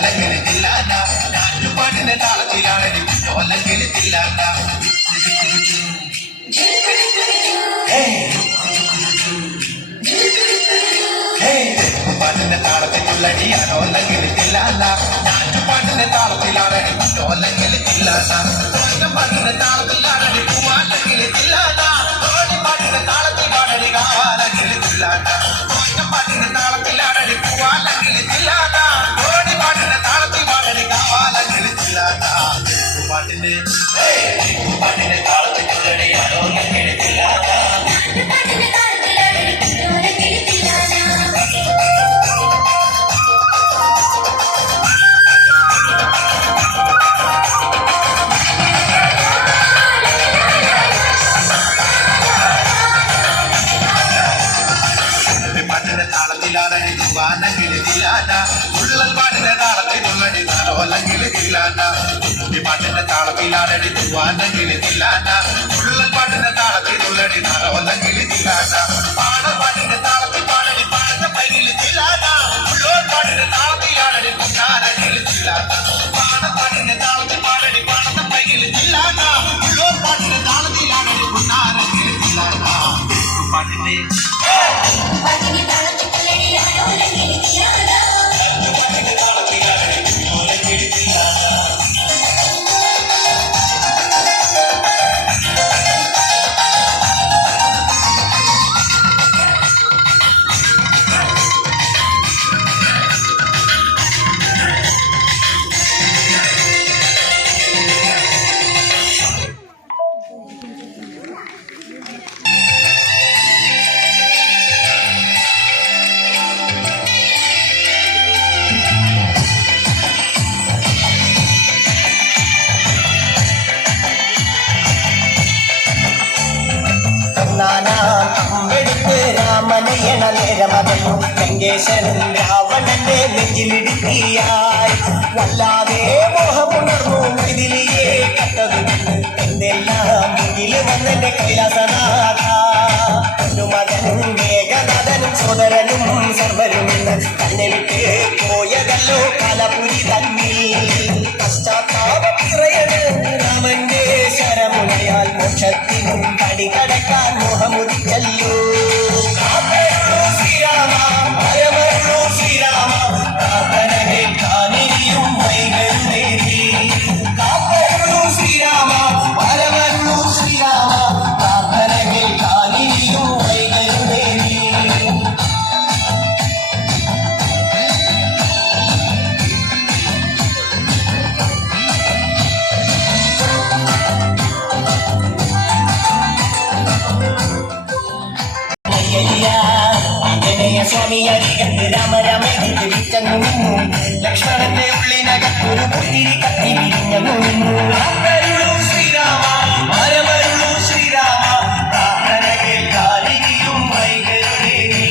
അല്ലെങ്കിൽ തില്ലാന ഞാറ്റുപാട്ടിന്റെ താളത്തിലാണടി അല്ലെങ്കിൽ തില്ലാന പാട്ടിന്റെ താളത്തിലുള്ളടിയാണോ അല്ലെങ്കിൽ തില്ലാന ഞാറ്റുപാട്ടിന്റെ താളത്തിലാണടി അല്ലെങ്കിൽ തില്ലാന പാട്ടിന്റെ താളത്തിലാണടി പൂവാണെങ്കിൽ തില്ലാന പാട്ടിന്റെ താളത്തിലാണടി കാവാലെങ്കിൽ തില്ലാന പാട്ടിന്റെ താളത്തിലാണടി പൂവാലെങ്കിൽ തില്ലാന പാട്ടിന്റെ താളത്തിലാണടി കാവാലെങ്കിൽ തില്ലാന പാട്ടിന്റെ താളത്തിലുള്ളടിയാണോ അല്ലെങ്കിൽ തില്ലാന താളത്തിലാണടി വാനങ്കിൽ തില്ലാന ഉള്ളൽ പാട്ടിന്റെ താളത്തിലുള്ളടി നാലോല്ലെങ്കിൽ തില്ലാന പാട്ടിന്റെ താളത്തിലാണടി വാനങ്കിൽ തില്ലാന ഉള്ളൽ പാട്ടിന്റെ താളത്തിലുള്ളടി നാലോല്ലെങ്കിൽ തില്ലാന പാണപ്പാട്ടിന്റെ താളത്തിൽ പാടടി പാടുന്ന പൈരിൽ തില്ലാന ഉള്ളോർ പാട്ടിന്റെ താളത്തിലാണടി പൊന്നാരങ്കിൽ തില്ലാന പാണപ്പാട്ടിന്റെ താളത്തിൽ പാടടി പാടുന്ന പൈരിൽ തില്ലാന ഉള്ളോർ പാട്ടിന്റെ താളത്തിലാണടി പൊന്നാരങ്കിൽ തില്ലാന പാട്ടിന്റെ രാമനയണ നേരമതന്നു ലങ്കേശനും രാവണന്റെ നെഞ്ചിലിടുക്കിയായി വല്ലാതെ മോഹമുണർന്നു ഇതിലിയെ കട്ടതുകൊണ്ട് എന്തെല്ലാം മുന്നിൽ വന്നെന്റെ കൈലാസനാഥ മകനും മേഘനാഥനും സോദരനും സർവരും തന്നെ വിട്ട് പോയതല്ലോ കലപുരി തന്നിൽ പശ്ചാത്താപം നിറയണ് രാമന്റെ ശരമുനയാൽ മോക്ഷത്തിനും പടി കടക്കാൻ മോഹമുദിച്ചല്ലോ ശ്രീരാമ പരമരുളൂ ശ്രീരാമ പ്രാർത്ഥന കേൾക്കാനിരിയും വൈകരുതേരി കാപ്പരുളൂ ശ്രീരാമ പരമരുളൂ ശ്രീരാമ പ്രാർത്ഥന കേൾക്കാനിരിയും വൈകരുതേരി സ്വാമി അരികത്ത് രാമ രാമ വിറ്റങ്ങു നിന്നു ലക്ഷ്മണന്റെ ഉള്ളിനകത്തൊരു പുത്തിരി കത്തി വിരിഞ്ഞു നിന്നു ശ്രീരാമ പരമരുളൂ ശ്രീരാമ പ്രാർത്ഥന കേൾക്കാനിരിയും വൈകരുതേരി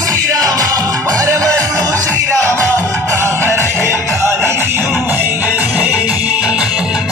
ശ്രീരാമ പരമരുളൂ ശ്രീരാമ പ്രാർത്ഥന കേൾക്കാനിരിയും വൈകരുതേരി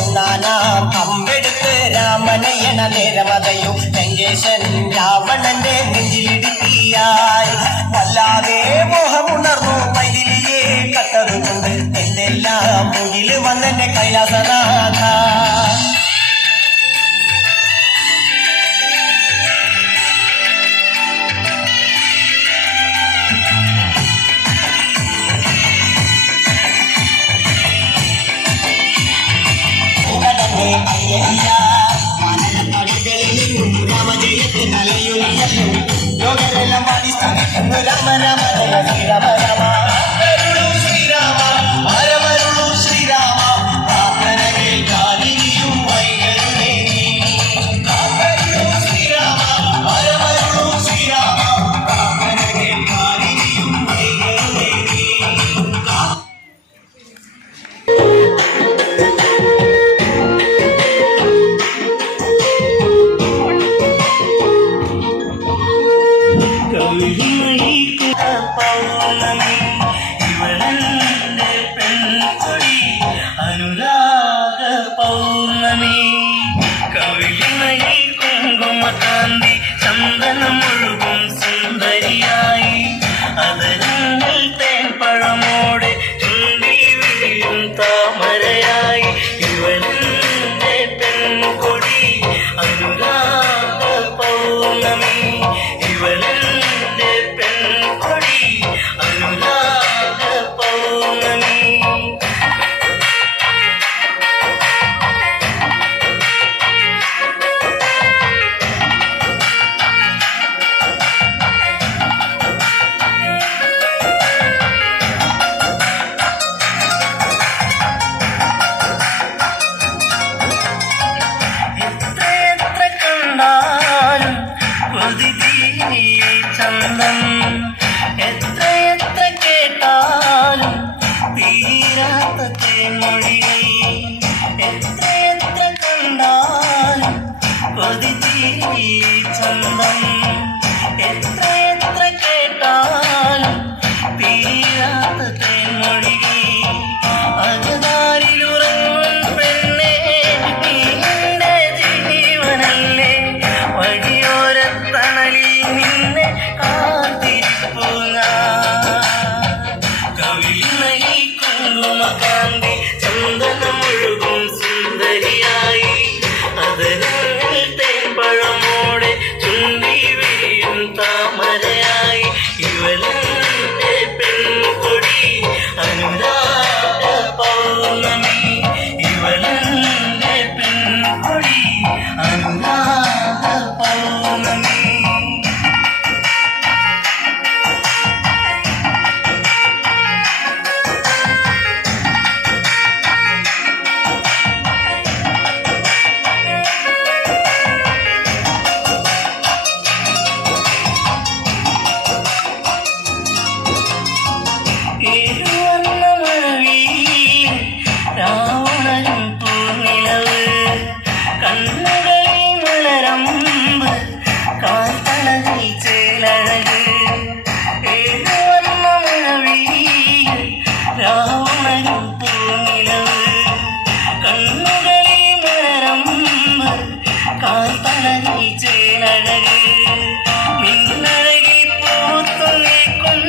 ഒന്നാനാം അമ്പെടുത്ത് രാമനയണ നേരമതയും ലങ്കേശൻ രാവണന്റെ നെഞ്ചിലിടുക്കിയായി വല്ലാതെ മോഹമുണർന്നു മൈതിലിയെ കട്ടതുകൊണ്ട് എന്തെല്ലാം മുന്നിൽ വന്നെന്റെ കൈലാസനാഥ യോഗരെല്ലാം പാടിസ്ഥാനിക്കുന്നു രാമ രാമ ജയ ശ്രീരാമ രാമ ശ്രീരാമ പരമരുളൂ ശ്രീരാമ പ്രാർത്ഥന കേൾക്കാനിരിയും വൈകരുതേരി ശ്രീരാമ പരമരുളൂ ശ്രീരാമ പ്രാർത്ഥന കേൾക്കാനിരിയും വൈകരുതേരി അനുരാഗ പൗർണമി കവിളിമയിൽ കുങ്കുമകാന്തി ചന്ദനമൊഴുകും സുന്ദരിയായി അതരങ്ങൾ തേൻപഴമോടെ തീരാത്ത തേൻമൊഴികൾ എത്രയെത്ര കണ്ടാലും കൊതി ചന്തം എത്രയെത്ര കേട്ടാലും തീരാത്ത തേൻമൊഴികൾ അകതാരിലുറങ്ങും പെണ്ണേ നിന്റെ ജീവനല്ലേ വഴിയോരത്തണലിൽ നിന്നെ കാത്തിരിപ്പു കവിളിണയിൽ കുങ്കുമകാന്തി ചന്ദനമൊഴുകും സുന്ദരിയായി അതരങ്ങൾ തേൻപഴമോടെ ചുണ്ടി വിരിയും താമരയായി ഇവളെന്റെ പെൺകൊടി അനുരാഗ പൗർണമി ഇവളെന്റെ പെൺകൊടി അനുരാഗ പൗർണമി രാവണനും പൂനിലവ് കണ്ണുകളിൽ മലരമ്പ് കാൽത്തളകിൽ ചേലഴക് രാവണനും പൂനിലവ് കണ്ണുകളിൽ മലരമ്പ് കാൽത്തളകിൽ ചേലഴക് മിന്നഴകിൽ പൂത്തു നിൽക്കും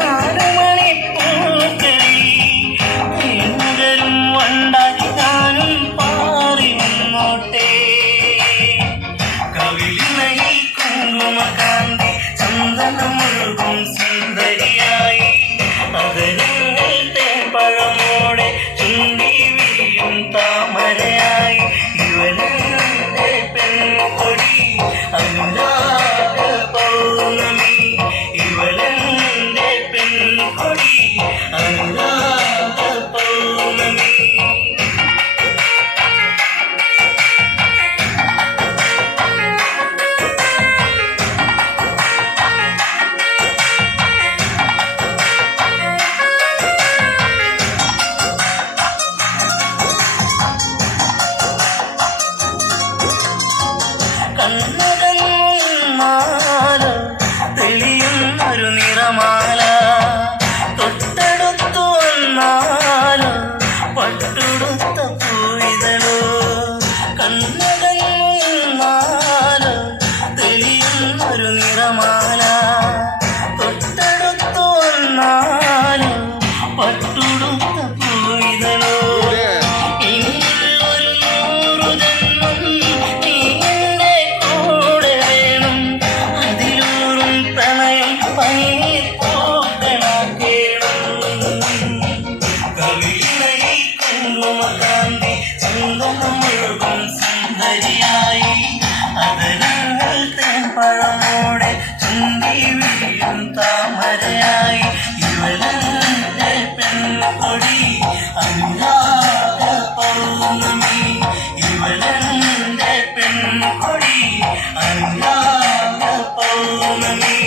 നാലുമണി പൂക്കളിൽ തേനുകരും വണ്ടായി ഞാനും പാറി മുന്നോട്ടേ കവിളിണയിൽ കുങ്കുമകാന്തി ചന്ദനമൊഴുകും സുന്ദരിയായി അതരങ്ങൾ തേൻപഴമോടെ ചുണ്ടി വിരിയും താമരയായി ഇവളെന്റെ പെൺകൊടി അനുരാഗ പൗർണമി ഇവളെന്റെ പെൺകൊടി അനുരാഗ പൗർണമി കണ്ണുകന്നാലോ തെളിയുന്നൊരു നിറമാല തൊട്ടടുത്തു വന്നാലോ പട്ടുടുത്ത പൂവിതളോ കണ്ണുകന്നാലോ തെളിയുന്നൊരു നിറമാല തൊട്ടടുത്തു വന്നാലോ പട്ടുടുത്ത പൂവിതളോ കവിളിണയിൽ കുങ്കുമകാന്തി ചന്ദനമൊഴുകും സുന്ദരിയായി അതരങ്ങൾ തേൻപഴമോടെ ചുണ്ടി വിരിയും താമരയായി ഇവളെന്റെ പെൺകൊടി അനുരാഗ പൗർണമി ഇവളെന്റെ പെൺകൊടി അനുരാഗ പൗർണമി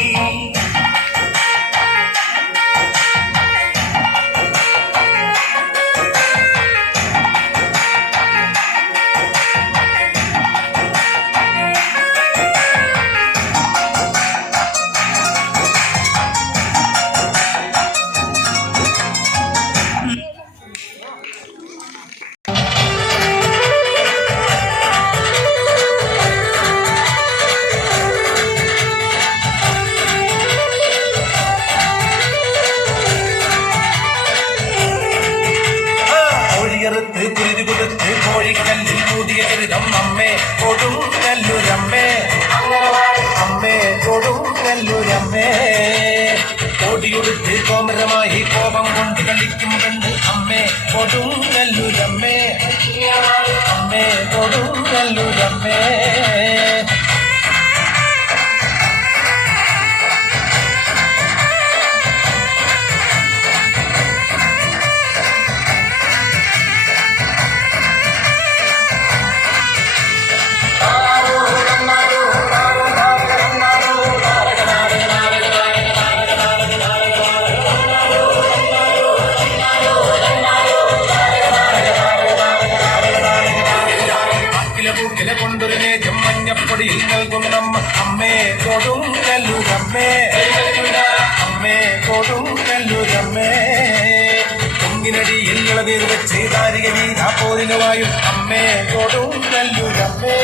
കുരുതി കൊടുത്ത് കോഴിക്കല്ലിൽ കൂടിയ ചരിതം അമ്മേ കൊടുങ്ങല്ലൂരമ്മേ അമ്മേ കൊടുങ്ങല്ലൂരമ്മേ കോടിയൊടുത്ത് കോമരമായി കോപം കൊണ്ട് കളിക്കും പെണ്ണ് അമ്മേ കൊടുങ്ങല്ലൂരമ്മേ അമ്മേ കൊടുങ്ങല്ലൂരമ്മേ തെങ്ങിനടി ഇളനീർ വെച്ച് താരിക വീരാപ്പോതിനുമായും അമ്മേ കൊടുങ്ങല്ലൂരമ്മേ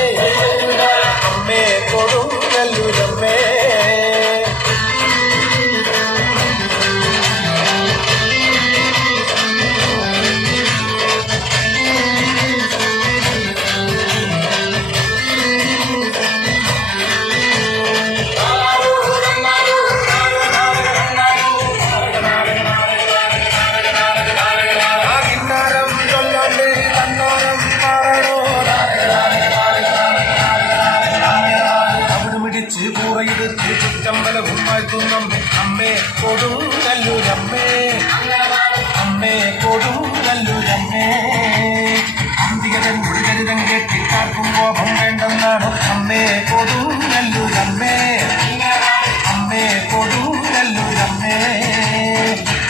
അമ്മേ കൊടുങ്ങല്ലൂരമ്മേ ചുറ്റമ്പലവും വാഴ്ത്തുന്നമ്മേ അമ്മേ കൊടുങ്ങല്ലൂരമ്മേ അമ്മേ കൊടുങ്ങല്ലൂരമ്മേ അന്തികതൻ മുഴുകരുതൻ കെട്ടിക്കാർക്കും കോപം വേണ്ടെന്നാണ് അമ്മേ കൊടുങ്ങല്ലൂരമ്മേ അമ്മേ കൊടുങ്ങല്ലൂരമ്മേ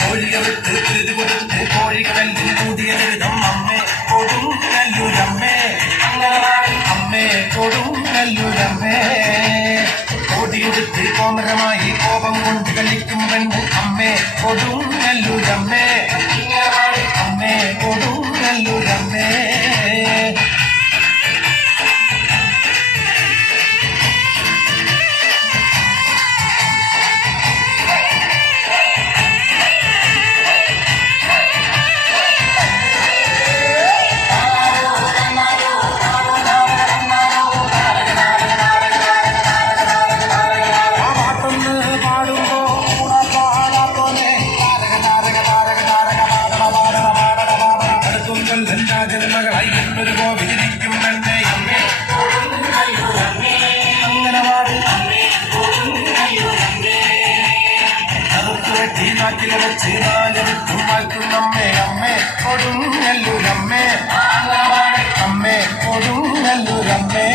കോഴികൾക്ക് കുരുതി കൊടുത്ത് കോഴിക്കല്ലിൽ കൂടിയ ദുരിതം അമ്മേ കൊടുങ്ങല്ലൂരമ്മേ അമ്മേ കൊടുങ്ങല്ലൂരമ്മേ കോടിയെടുത്ത് കോമരമായി കോപം കൊണ്ട് കളിക്കും പെണ്ണ് അമ്മേ കൊടുങ്ങല്ലൂരമ്മേ അമ്മേ കൊടുങ്ങല്ലൂരമ്മേ ജന്മകളായി എന്നൊരു കോവിലിരിക്കും തന്നെ അമ്മേ അതൊക്കെ വെട്ടി നാട്ടിലെ വെച്ച് നാലെടുത്തും വാഴ്ത്തുന്നമ്മേ അമ്മേ കൊടുങ്ങല്ലൂരമ്മേ അമ്മേ കൊടുങ്ങല്ലൂരമ്മേ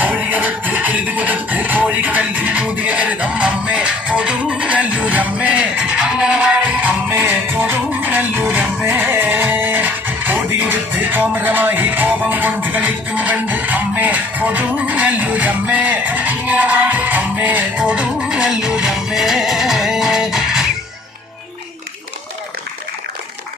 കോഴിയെടുത്ത് കുരുതി കൊടുത്ത് കോഴിക്കല്ലിൽ കൂടിയ ചരിതം അമ്മേ കൊടുങ്ങല്ലൂരമ്മേ അമ്മേ കൊടുങ്ങല്ലൂരമ്മേ കോടിയെടുത്ത് കോമരമായി കോപം കൊണ്ട് കളിക്കും പെണ്ണ് അമ്മേ കൊടുങ്ങല്ലൂരമ്മേ അമ്മേ കൊടുങ്ങല്ലൂരമ്മേ